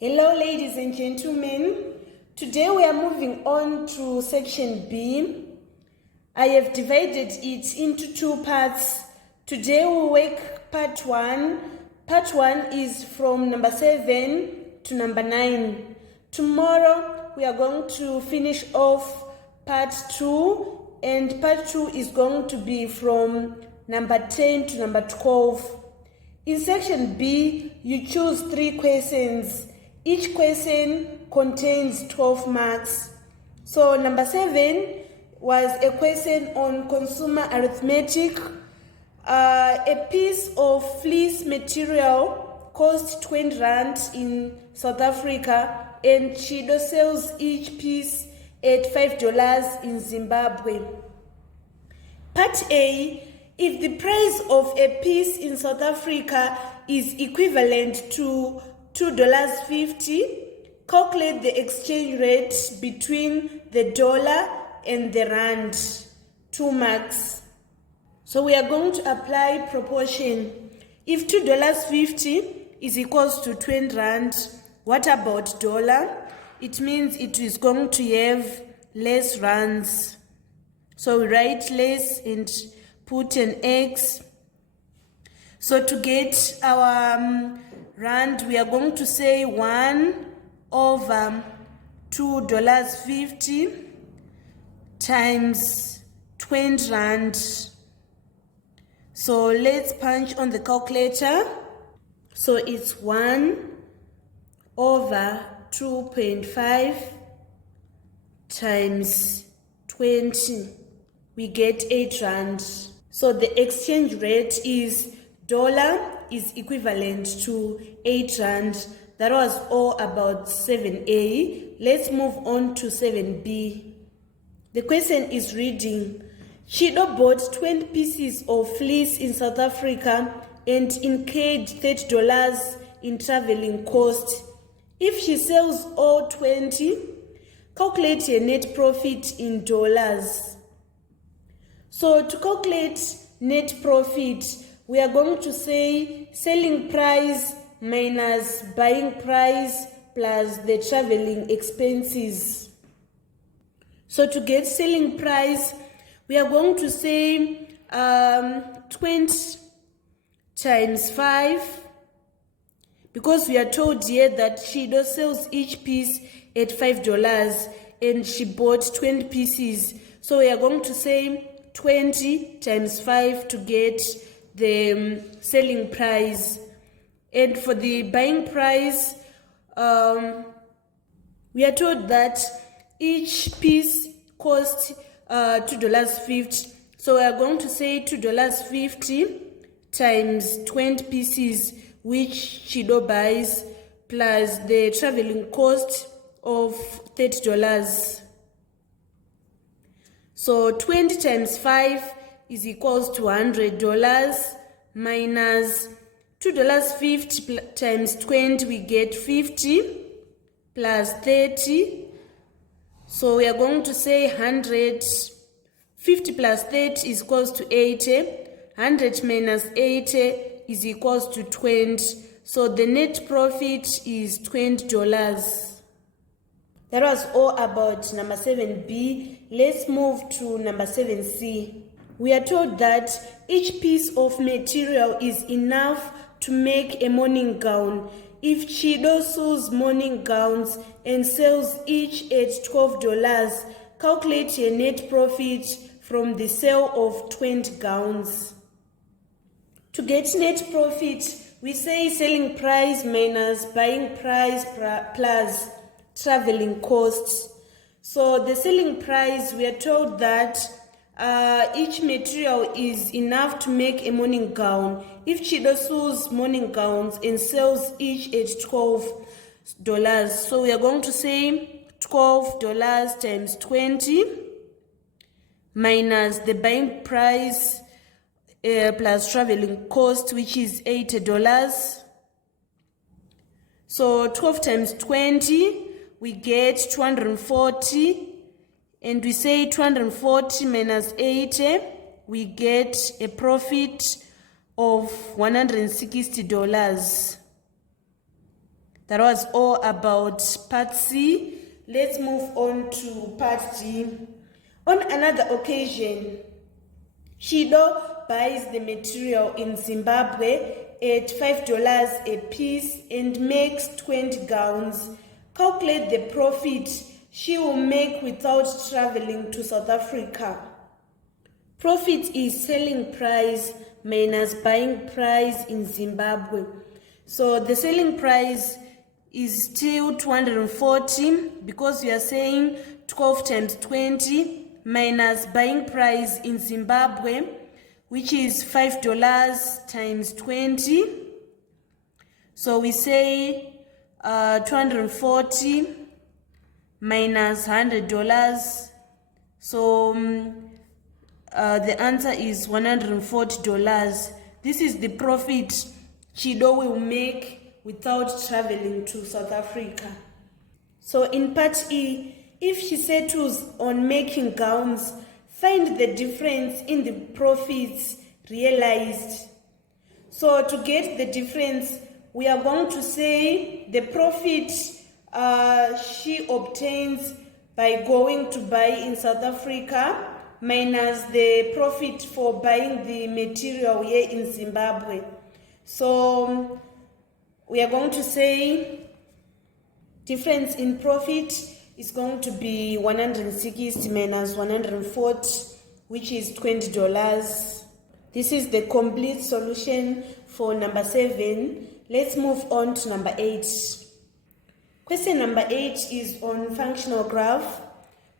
Hello ladies and gentlemen, today we are moving on to section B. I have divided it into two parts. Today we'll work part 1. Part 1 is from number 7 to number 9. Tomorrow we are going to finish off part 2, and part 2 is going to be from number 10 to number 12. In section B, you choose 3 questions. Each question contains 12 marks. So number 7 was a question on consumer arithmetic. A piece of fleece material costs 20 rand in South Africa, and Chido sells each piece at $5 in Zimbabwe. Part A, if the price of a piece in South Africa is equivalent to $2.50, calculate the exchange rate between the dollar and the rand. 2 marks. So we are going to apply proportion. If $2.50 is equals to 20 rand, what about dollar? It means it is going to have less rands. So we write less and put an X. So to get our rand, we are going to say 1 over $2.50 times 20 rand. So let's punch on the calculator. So it's 1 over 2.5 times 20. We get 8 rand. So the exchange rate is dollar is equivalent to 8 rand. That was all about 7A. Let's move on to 7B. The question is reading, Chido bought 20 pieces of fleece in South Africa and incurred $30 in traveling cost. If she sells all 20, calculate her net profit in dollars. So to calculate net profit, we are going to say selling price minus buying price plus the traveling expenses. So to get selling price, we are going to say 20 times 5, because we are told here that Chido sells each piece at $5 and she bought 20 pieces. So we are going to say 20 times 5 to get the selling price. And for the buying price, we are told that each piece costs $2.50. So we are going to say $2.50 times 20 pieces which Chido buys plus the traveling cost of $30. So 20 times 5 is equals to $100 minus $2.50 times 20, we get 50 plus 30. So we are going to say 100. 50 plus 30 is equals to 80. 100 minus 80 is equals to 20. So the net profit is $20. That was all about number 7B. Let's move to number 7C. We are told that each piece of material is enough to make a morning gown. If Chido sews morning gowns and sells each at $12, calculate your net profit from the sale of 20 gowns. To get net profit, we say selling price minus buying price plus traveling costs. So the selling price, we are told that each material is enough to make a morning gown. If Chido sews morning gowns and sells each at $12, so we are going to say $12 times 20 minus the buying price plus traveling cost, which is $80. So 12 times 20, we get 240. And we say 240 minus 80, we get a profit of $160. That was all about part C. Let's move on to part D. On another occasion, Shido buys the material in Zimbabwe at $5 a piece and makes 20 gowns. Calculate the profit she will make without traveling to South Africa. Profit is selling price minus buying price in Zimbabwe. So the selling price is still 240 because we are saying 12 times 20 minus buying price in Zimbabwe, which is $5 times 20. So we say 240 minus $100. So the answer is $140. This is the profit Chido will make without traveling to South Africa. So in part E, if she settles on making gowns, find the difference in the profits realized. So to get the difference, we are going to say the profit she obtains by going to buy in South Africa minus the profit for buying the material here in Zimbabwe. So we are going to say difference in profit is going to be 160 minus 140, which is $20. This is the complete solution for number 7. Let's move on to number 8. Question number 8 is on functional graph.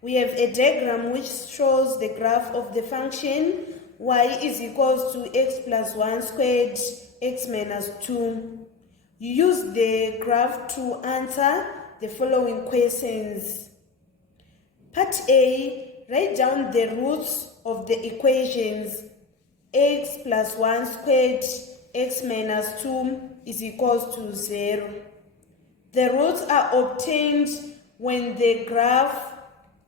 We have a diagram which shows the graph of the function y is equals to x plus 1 squared, x minus 2. You use the graph to answer the following questions. Part A, write down the roots of the equations. X plus 1 squared, x minus 2 is equals to 0. The roots are obtained when the graph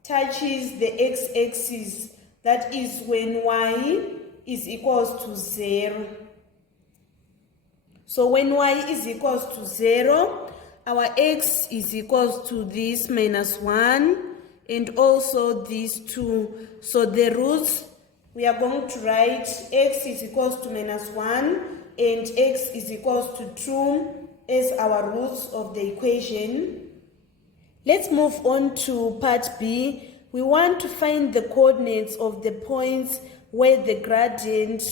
touches the x-axis, that is when y is equals to 0. So when y is equals to 0, our x is equals to this minus 1 and also these 2. So the roots, we are going to write x is equals to minus 1 and x is equals to 2 as our roots of the equation. Let's move on to part B. We want to find the coordinates of the points where the gradient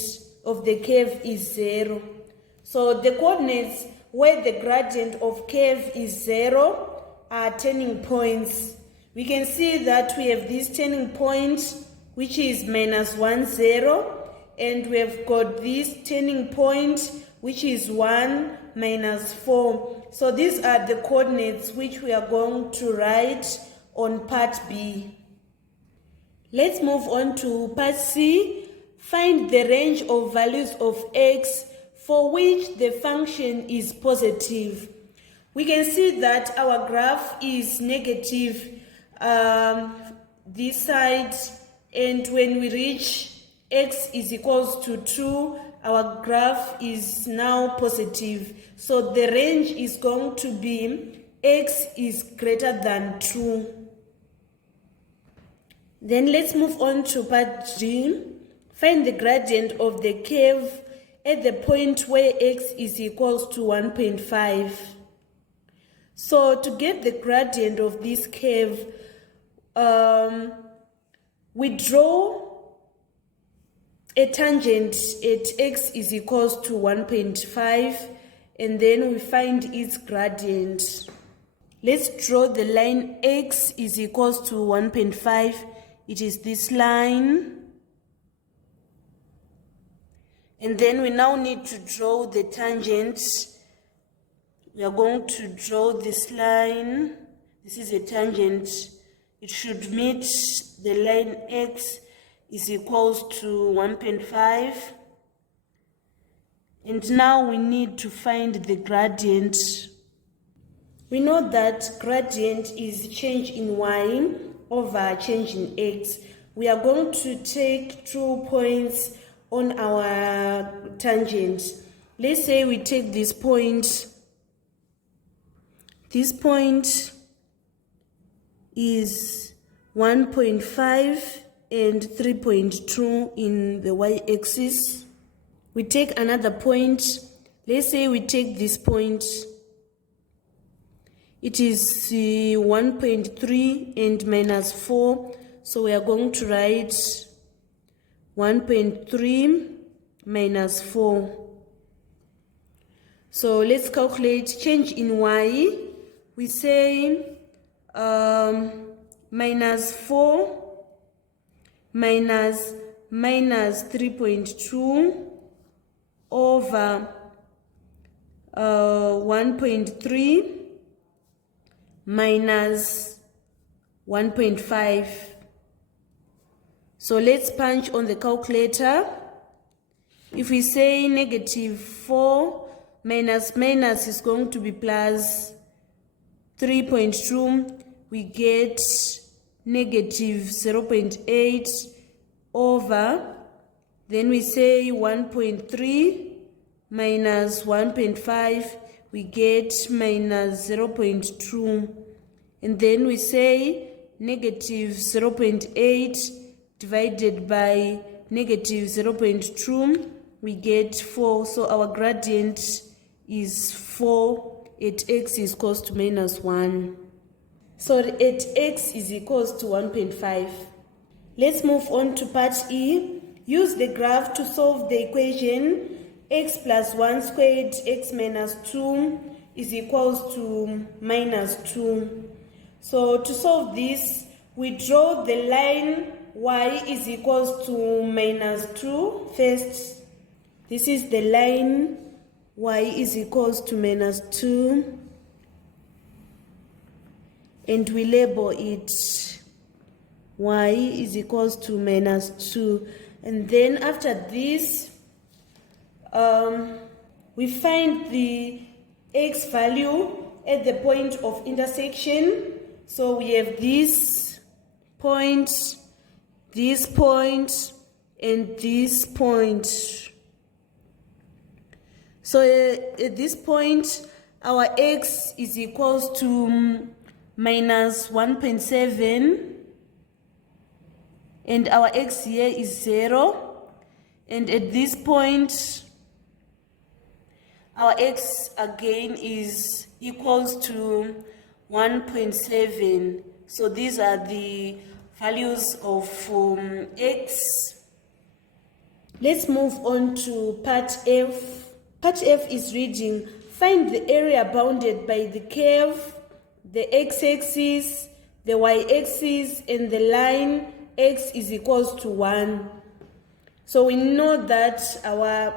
of the curve is 0. So the coordinates where the gradient of curve is 0 are turning points. We can see that we have this turning point which is minus 1, 0, and we have got this turning point which is 1, minus 4. So these are the coordinates which we are going to write on part B. Let's move on to part C. Find the range of values of x for which the function is positive. We can see that our graph is negative this side, and when we reach x is equals to 2, our graph is now positive. So the range is going to be x is greater than 2. Then let's move on to part D. Find the gradient of the curve at the point where x is equals to 1.5. So to get the gradient of this curve, we draw a tangent at x is equals to 1.5 and then we find its gradient. Let's draw the line x is equals to 1.5. It is this line. And then we now need to draw the tangent. We are going to draw this line. This is a tangent. It should meet the line x is equals to 1.5. And now we need to find the gradient. We know that gradient is change in y over change in x. We are going to take 2 points on our tangent. Let's say we take this point This point is 1.5 and 3.2 in the y-axis. We take another point. Let's say we take this point. It is 1.3 and minus 4. So we are going to write 1.3 minus 4. So let's calculate change in y. We say minus 4 minus 3.2 over 1.3 minus 1.5. So let's punch on the calculator. If we say negative 4 minus minus is going to be plus 3.2, we get negative 0.8 over, then we say 1.3 minus 1.5, we get minus 0.2, and then we say negative 0.8 divided by negative 0.2, we get 4. So our gradient is 4 at x is equals to minus 1. So at x is equals to 1.5. Let's move on to part E. Use the graph to solve the equation x plus 1 squared x minus 2 is equals to minus 2. So to solve this, we draw the line y is equals to minus 2 first. This is the line y is equals to minus 2, and we label it y is equals to minus 2. And then after this, we find the x value at the point of intersection. So we have this point, and this point. So at this point, our x is equals to minus 1.7, and our x here is 0. And at this point, our x again is equals to 1.7. So these are the values of x. Let's move on to part F. Part F is reading, find the area bounded by the curve, the x-axis, the y-axis, and the line x is equals to 1. So we know that our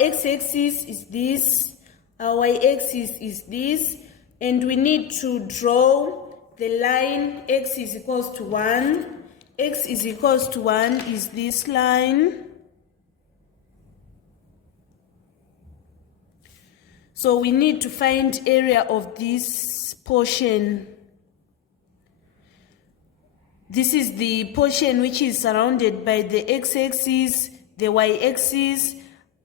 x-axis is this, our y-axis is this, and we need to draw the line x is equals to 1. X is equals to 1 is this line. So we need to find area of this portion. This is the portion which is surrounded by the x-axis, the y-axis,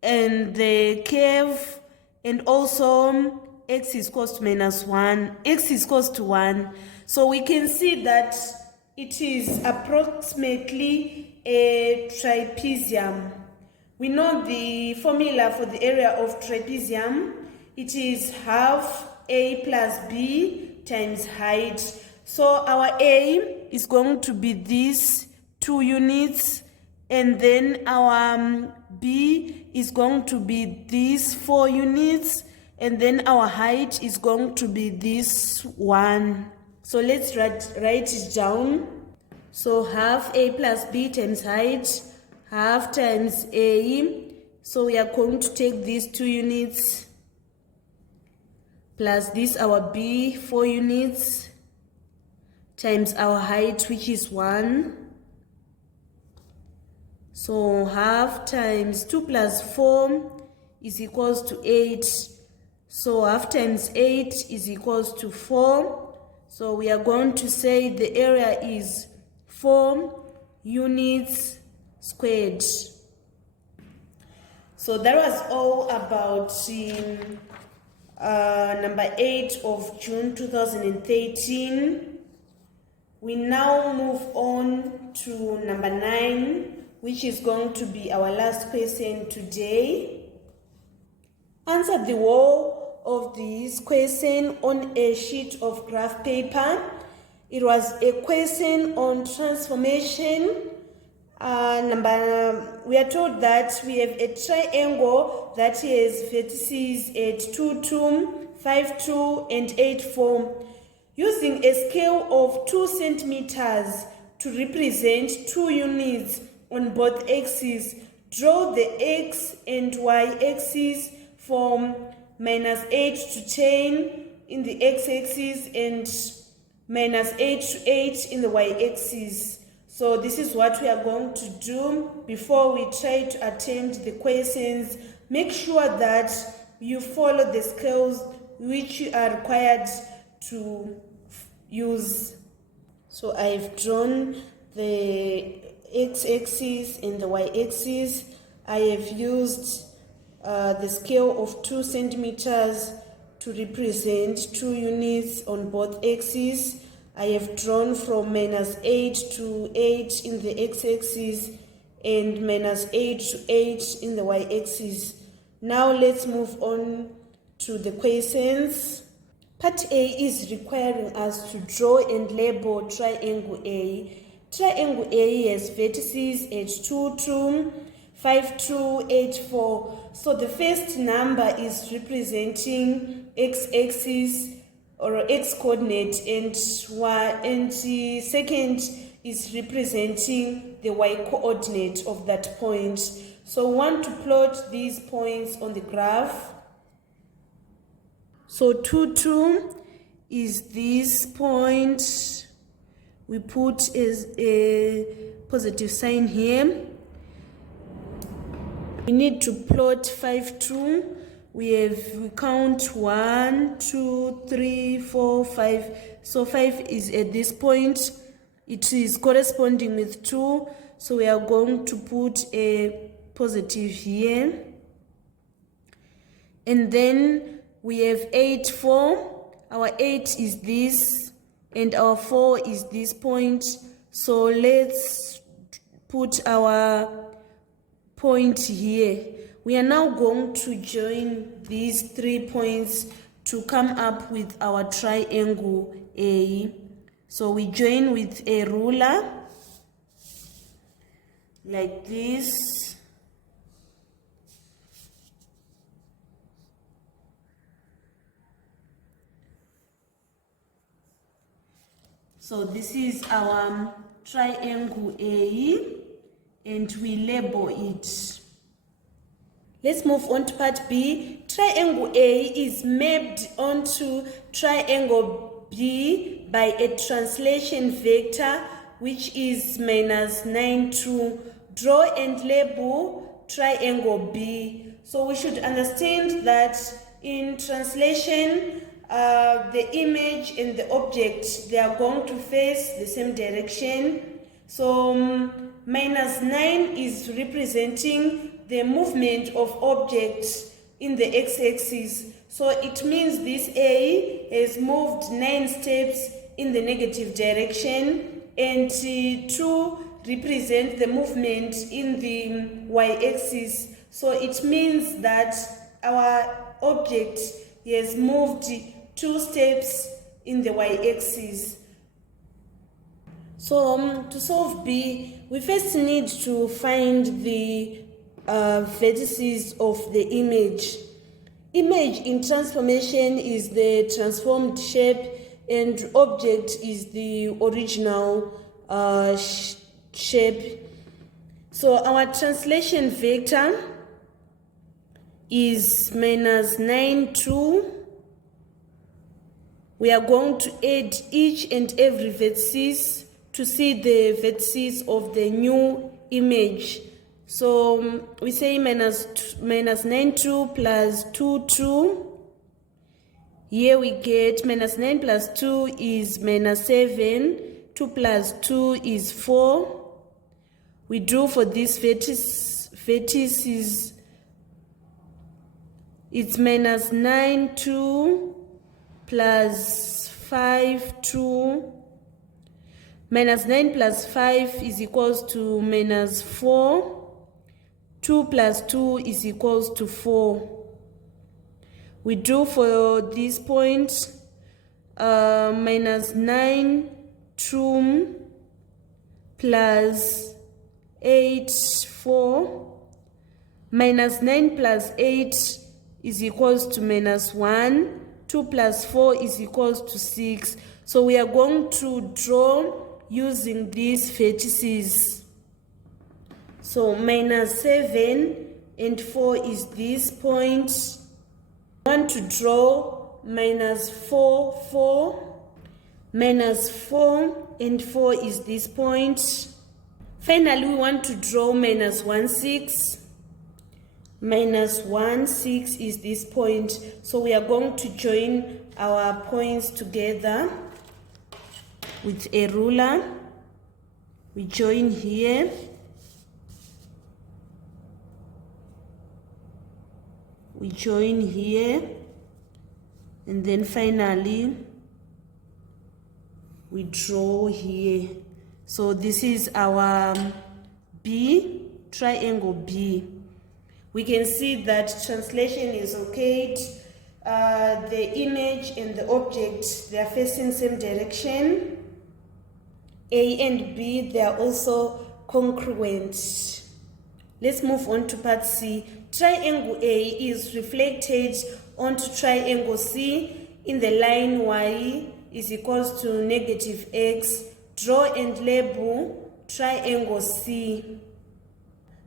and the curve, and also x is equals to minus 1, x is equals to 1. So we can see that it is approximately a trapezium. We know the formula for the area of trapezium. It is half a plus b times height. So our a is going to be these 2 units, and then our b is going to be these 4 units, and then our height is going to be this 1. So let's write it down. So half a plus b times height, half times a. So we are going to take these 2 units plus this our b 4 units times our height, which is 1. So half times 2 plus 4 is equals to 8. So half times 8 is equals to 4. So we are going to say the area is 4 units squared. So that was all about number 8 of June 2013. We now move on to number 9, which is going to be our last question today. Answer the whole of this question on a sheet of graph paper. It was a question on transformation. We are told that we have a triangle that has vertices at 2, 2, 5, 2, and 8, 4. Using a scale of 2 centimeters to represent 2 units on both axes, draw the x and y axis from -8 to 10 in the x-axis and -8 to 8 in the y-axis. So this is what we are going to do before we try to attempt the questions. Make sure that you follow the scales which you are required to use. So I've drawn the x-axis and the y-axis. I have used the scale of 2 centimeters to represent 2 units on both axes. I have drawn from -8 to 8 in the x-axis and -8 to 8 in the y-axis. Now let's move on to the questions. Part A is requiring us to draw and label triangle A. Triangle A has vertices at 2, 2, 5, 2, 8, 4. So the first number is representing x-axis or x-coordinate, and the second is representing the y-coordinate of that point. So we want to plot these points on the graph. So 2, 2 is this point. We put as a positive sign here. We need to plot 5, 2. We count 1, 2, 3, 4, 5. So 5 is at this point. It is corresponding with 2. So we are going to put a positive here. And then we have 8, 4. Our 8 is this, and our 4 is this point. So let's put our point here. We are now going to join these 3 points to come up with our triangle A. So we join with a ruler like this. So this is our triangle A, and we label it. Let's move on to part B. Triangle A is mapped onto triangle B by a translation vector, which is -9, 2. Draw and label triangle B. So we should understand that in translation, the image and the object, they are going to face the same direction. So -9 is representing the movement of objects in the x-axis. So it means this A has moved 9 steps in the negative direction, and 2 represent the movement in the y-axis. So it means that our object has moved 2 steps in the y-axis. So to solve B, we first need to find the vertices of the image. Image in transformation is the transformed shape, and object is the original shape. So our translation vector is -9, 2. We are going to add each and every vertices to see the vertices of the new image. So we say -9, 2 plus 2, 2. Here we get -9 plus 2 is -7. 2 plus 2 is 4. We draw for this vertices It's minus 9, 2 plus 5, 2. Minus 9 plus 5 is equals to minus 4. 2 plus 2 is equals to 4. We do for this point minus 9, 2 plus 8, 4. Minus 9 plus 8 is equals to minus 1. 2 plus 4 is equals to 6. So we are going to draw using these vertices. So minus 7 and 4 is this point. We want to draw minus 4, 4. Minus 4 and 4 is this point. Finally, we want to draw minus 1, 6. Minus 1, 6 is this point. So we are going to join our points together with a ruler. We join here. We join here. And then finally, we draw here. So this is our B, triangle B. We can see that translation is okay. The image and the object, they are facing same direction. A and B, they are also congruent. Let's move on to part C. Triangle A is reflected onto triangle C in the line Y is equals to negative X. Draw and label triangle C.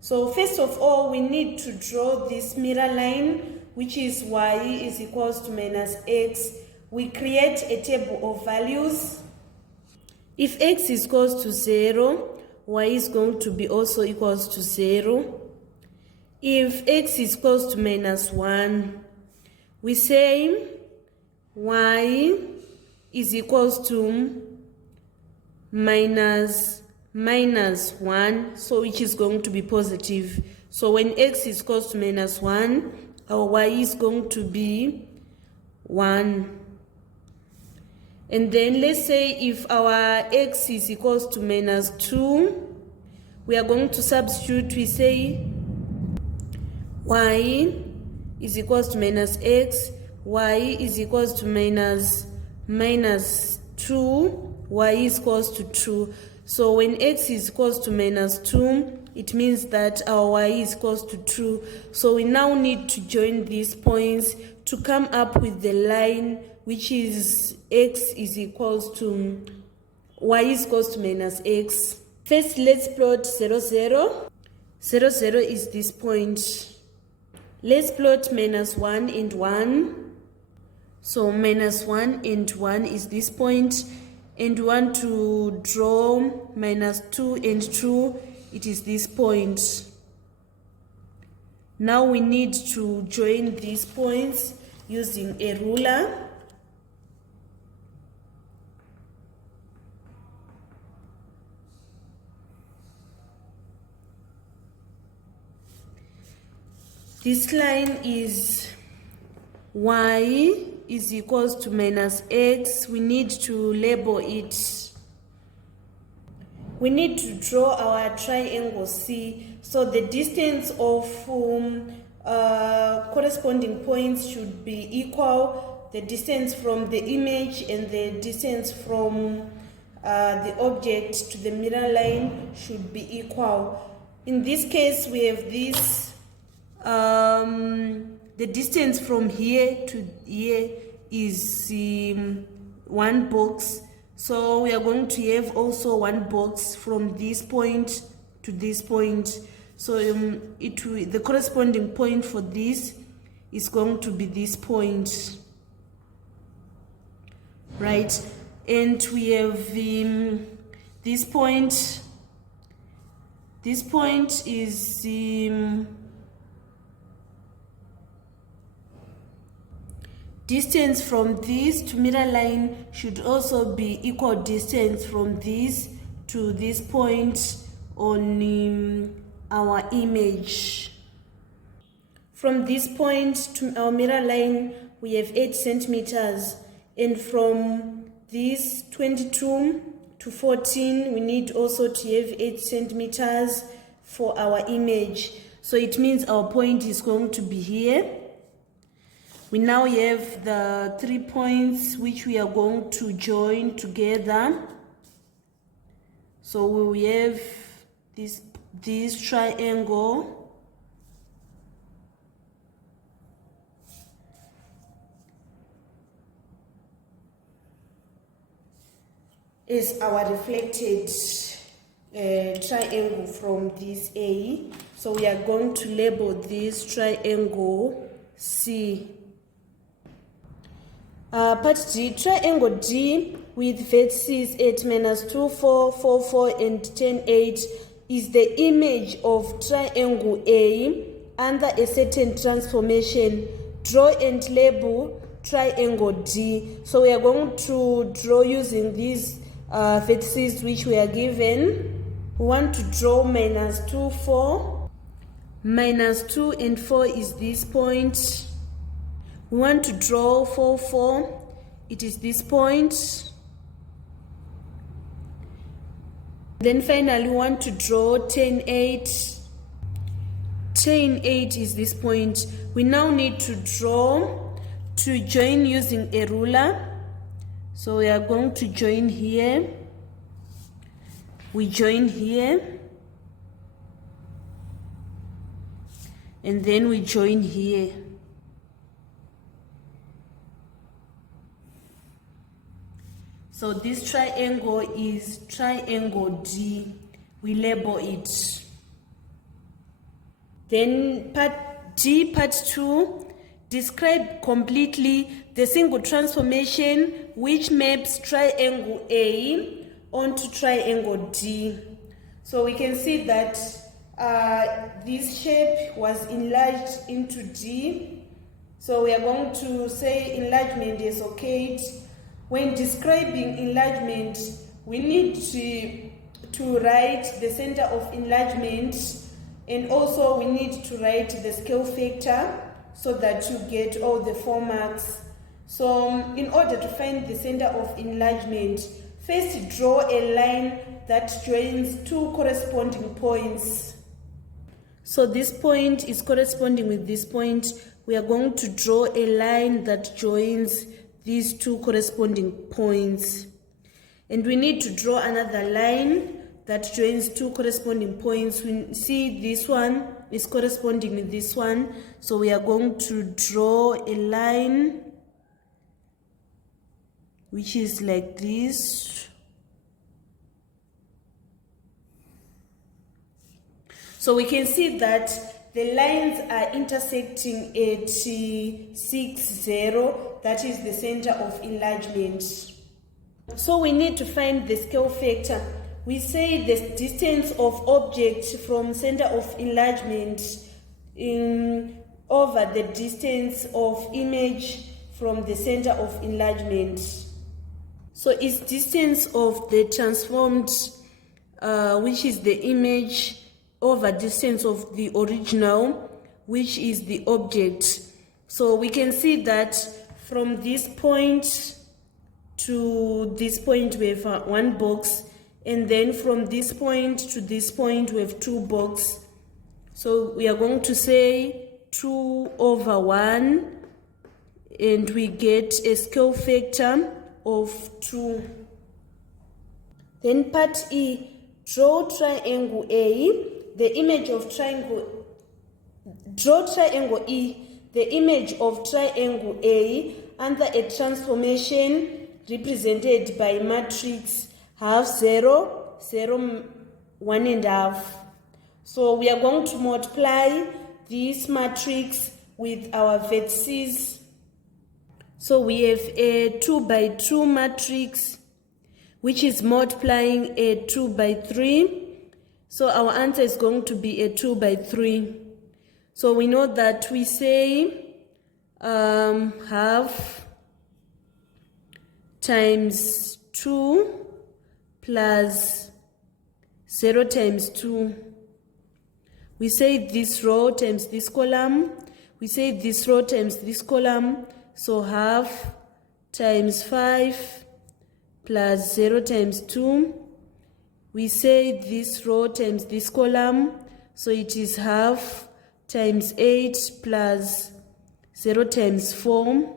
So first of all, we need to draw this mirror line, which is Y is equals to minus X. We create a table of values. If X is equals to 0, Y is going to be also equals to 0. If X is equals to minus 1, we say Y is equals to minus 1, so which is going to be positive. So when X is equals to minus 1, our Y is going to be 1. And then let's say if our X is equals to minus 2, we are going to substitute. We say Y is equals to minus X, Y is equals to minus 2, Y is equals to 2. So when X is equals to minus 2, it means that our Y is equals to 2. So we now need to join these points to come up with the line which is X is equals to Y is equals to minus X. First, let's plot 0, 0. 0, 0 is this point. Let's plot minus 1 and 1. So minus 1 and 1 is this point. And we want to draw minus 2 and 2. It is this point. Now we need to join these points using a ruler. This line is Y is equals to minus X. We need to label it. We need to draw our triangle C. So the distance of corresponding points should be equal. The distance from the image and the distance from the object to the mirror line should be equal. In this case, we have this. The distance from here to here is 1 box. So we are going to have also 1 box from this point to this point. So the corresponding point for this is going to be this point, right? And we have this point. This point is distance from this to mirror line should also be equal distance from this to this point on our image. From this point to our mirror line, we have 8 centimeters. And from this 22 to 14, we need also to have 8 centimeters for our image. So it means our point is going to be here. We now have the 3 points which we are going to join together. So we have this triangle. Is our reflected triangle from this A. So we are going to label this triangle C. Part D, triangle D with vertices 8, -2, 4, 4, 4 and 10, 8 is the image of triangle A under a certain transformation. Draw and label triangle D. So we are going to draw using these vertices which we are given. We want to draw -2, 4. -2 and 4 is this point. We want to draw 4, 4. It is this point. Then finally, we want to draw 10, 8. 10, 8 is this point. We now need to draw to join using a ruler. So we are going to join here. We join here. And then we join here. So this triangle is triangle D. We label it. Then part D, part 2, describe completely the single transformation which maps triangle A onto triangle D. So we can see that this shape was enlarged into D. So we are going to say enlargement is occurred. When describing enlargement, we need to write the center of enlargement, and also we need to write the scale factor so that you get all the 4 marks. So in order to find the center of enlargement, first draw a line that joins 2 corresponding points. So this point is corresponding with this point. We are going to draw a line that joins these 2 corresponding points. And we need to draw another line that joins 2 corresponding points. We see this one is corresponding with this one. So we are going to draw a line which is like this. So we can see that the lines are intersecting at 6, 0. That is the center of enlargement. So we need to find the scale factor. We say the distance of object from center of enlargement over the distance of image from the center of enlargement. So it's distance of the transformed, which is the image, over distance of the original, which is the object. So we can see that from this point to this point we have 1 box, and then from this point to this point we have 2 boxes. So we are going to say 2 over 1, and we get a scale factor of 2. Then part E, draw triangle A. The image of triangle, draw triangle E, the image of triangle A under a transformation represented by matrix half, 0, 0, 1 and half. So we are going to multiply this matrix with our vertices. So we have a 2 by 2 matrix, which is multiplying a 2 by 3. So our answer is going to be a 2 by 3. So we know that we say half times 2 plus 0 times 2. We say this row times this column. we say this row times this column, so half times 5 plus 0 times 2. We say this row times this column, so it is half times 8 plus 0 times 4.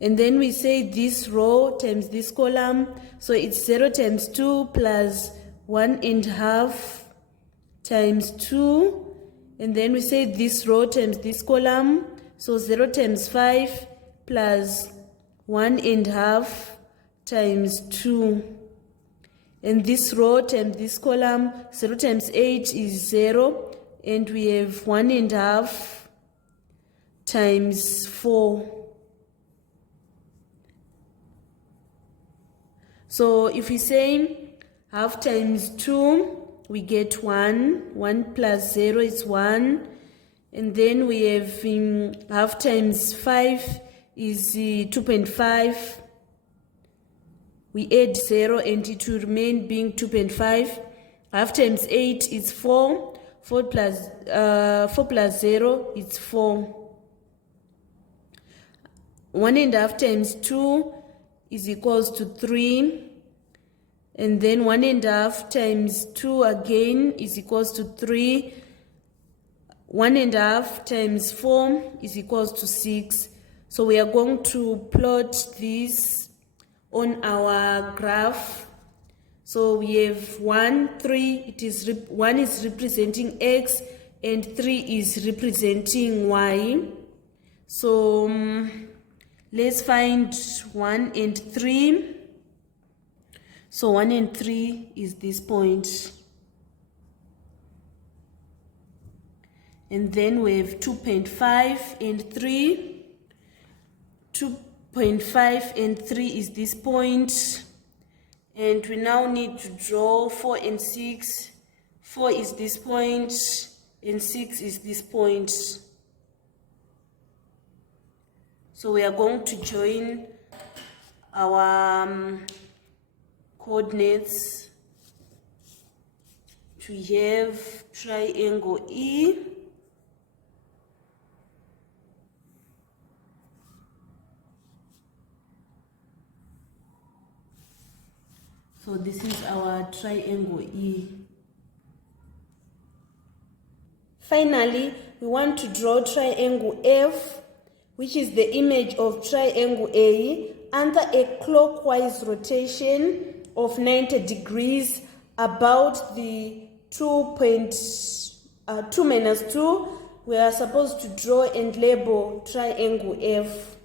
And then we say this row times this column, so it's 0 times 2 plus 1.5 times 2. And then we say this row times this column, so 0 times 5 plus 1.5 times 2. And this row times this column, 0 times 8 is 0, and we have 1.5 times 4. So if we say half times 2, we get 1. 1 plus 0 is 1. And then we have half times 5 is 2.5. We add 0 and it will remain being 2.5. Half times 8 is 4. 4 plus 0 is 4. 1.5 times 2 is equals to 3. And then 1.5 times 2 again is equals to 3. 1.5 times 4 is equals to 6. So we are going to plot this on our graph. So we have 1, 3, 1 is representing x and 3 is representing y. So let's find 1 and 3. So 1 and 3 is this point. And then we have 2.5 and 3. 2.5 and 3 is this point. And we now need to draw 4 and 6. 4 is this point and 6 is this point. So we are going to join our coordinates to have triangle E. So this is our triangle E. Finally, we want to draw triangle F, which is the image of triangle A, under a clockwise rotation of 90 degrees about the 2 minus 2. We are supposed to draw and label triangle F.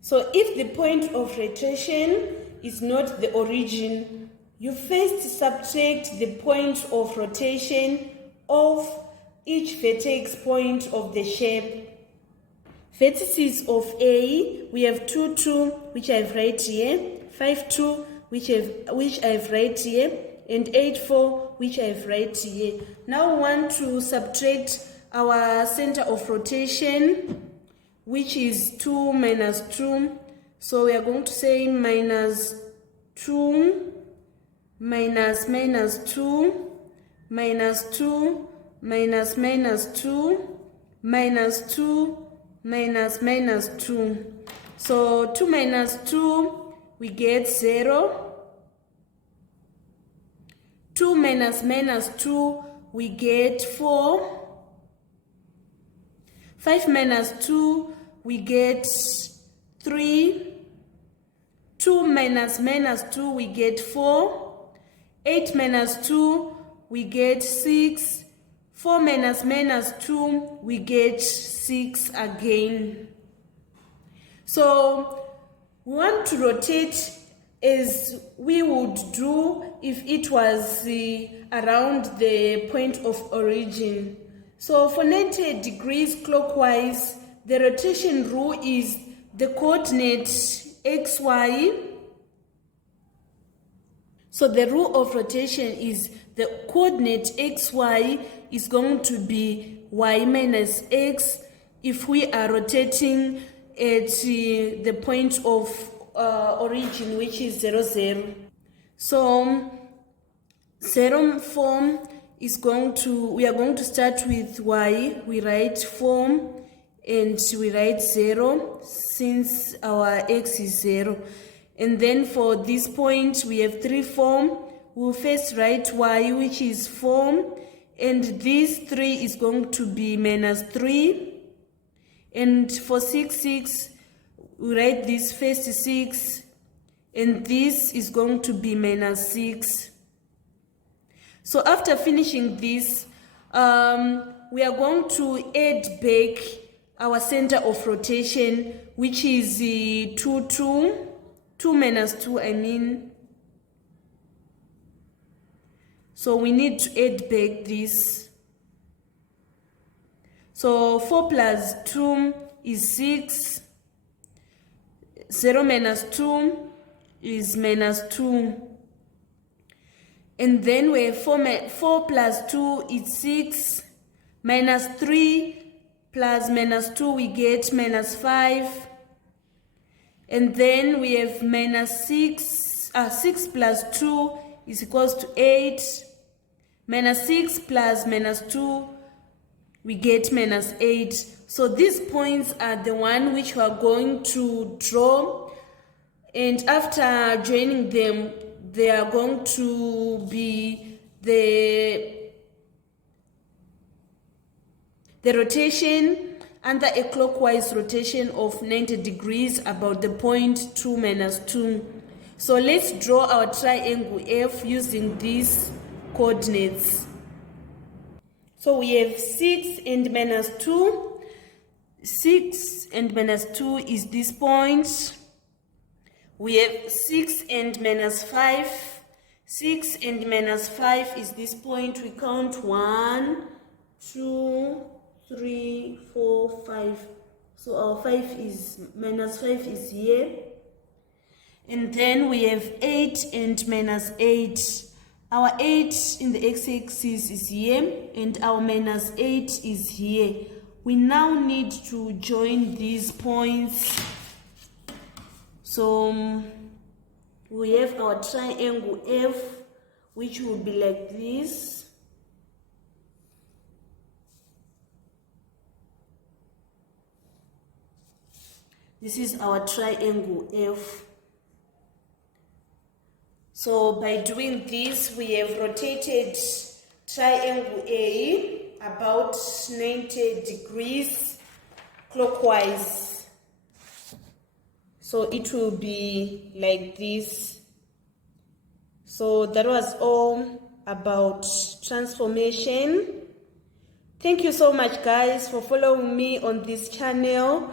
So if the point of rotation is not the origin, you first subtract the point of rotation of each vertex point of the shape. Vertices of A, we have 2, 2, which I've write here, 5, 2, which I've write here, and 8, 4, which I've write here. Now we want to subtract our center of rotation, which is 2 minus 2. So we are going to say minus 2 minus minus 2 minus 2 minus minus 2 minus 2 minus minus 2. So 2 minus 2, we get 0. 2 minus minus 2, we get 4. 5 minus 2, we get 3. 2 minus minus 2, we get 4. 8 minus 2, we get 6. 4 minus minus 2, we get 6 again. So we want to rotate as we would do if it was around the point of origin. So for 90 degrees clockwise, the rotation rule is the coordinate xy. So the rule of rotation is the coordinate xy is going to be y minus x if we are rotating at the point of origin, which is 0, 0. So 0 form we are going to start with y. We write 4 and we write 0 since our x is 0. And then for this point we have 3 4. We'll first write y, which is 4, and this 3 is going to be minus 3. And for 6 6, we write this first 6, and this is going to be minus 6. So after finishing this, we are going to add back our center of rotation, which is 2 minus 2, I mean. So we need to add back this. So 4 plus 2 is 6. 0 minus 2 is minus 2. And then we have 4 plus 2 is 6. Minus 3 plus minus 2, we get minus 5. And then we have minus 6. 6 plus 2 is equals to 8. Minus 6 plus minus 2, we get minus 8. So these points are the one which we are going to draw, and after joining them, they are going to be the rotation under a clockwise rotation of 90 degrees about the point 2 minus 2. So let's draw our triangle F using these coordinates. So we have 6 and minus 2. 6 and minus 2 is this point. We have 6 and minus 5. 6 and minus 5 is this point. We count 1, 2, 3, 4, 5. So our 5 is minus 5 is here. And then we have 8 and minus 8. Our 8 in the x-axis is here, and our minus 8 is here. We now need to join these points. So we have our triangle F, which will be like this. This is our triangle F. So by doing this, we have rotated triangle A about 90 degrees clockwise. So it will be like this. So that was all about transformation. Thank you so much, guys, for following me on this channel.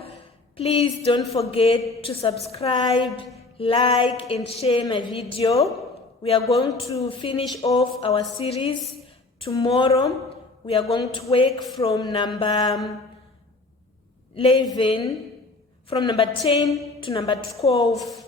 Please don't forget to subscribe, like and share my video. We are going to finish off our series tomorrow. We are going to work from number 11, from number 10 to number 12.